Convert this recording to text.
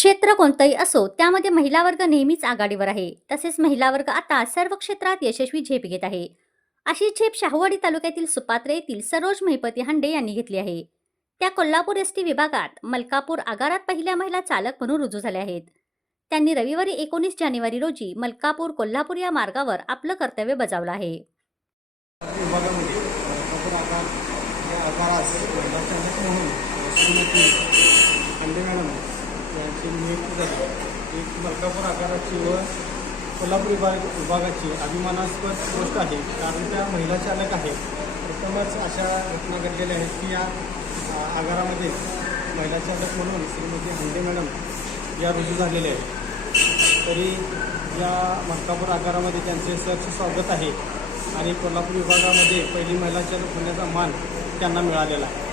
क्षेत्र कोणतंही असो त्यामध्ये महिला वर्ग नेहमीच आघाडीवर आहे. तसेच महिला वर्ग आता सर्व क्षेत्रात यशस्वी झेप घेत आहे. अशी झेप शाहूवाडी तालुक्यातील सुपात्रे येथील सरोज महिपती हांडे यांनी घेतली आहे. त्या कोल्हापूर एस टी विभागात मलकापूर आगारात पहिल्या महिला चालक म्हणून रुजू झाल्या आहेत. त्यांनी रविवारी एकोणीस जानेवारी रोजी मलकापूर कोल्हापूर या मार्गावर आपलं कर्तव्य बजावलं आहे. विभागामध्ये ते आकार एक मलकापूर आकाराची व कोल्हापूर विभाग विभागाची अभिमानास्पद गोष्ट आहे. कारण त्या महिला चालक आहेत. प्रथमच अशा घटना घडलेल्या आहेत की या आगारामध्ये महिला चालक म्हणून श्रीमती हंडे मॅडम या रुजू झालेल्या आहेत. तरी या मलकापूर आगारामध्ये त्यांचे सहर्ष स्वागत आहे. आणि कोल्हापूर विभागामध्ये पहिली महिला चालक होण्याचा मान त्यांना मिळालेला आहे.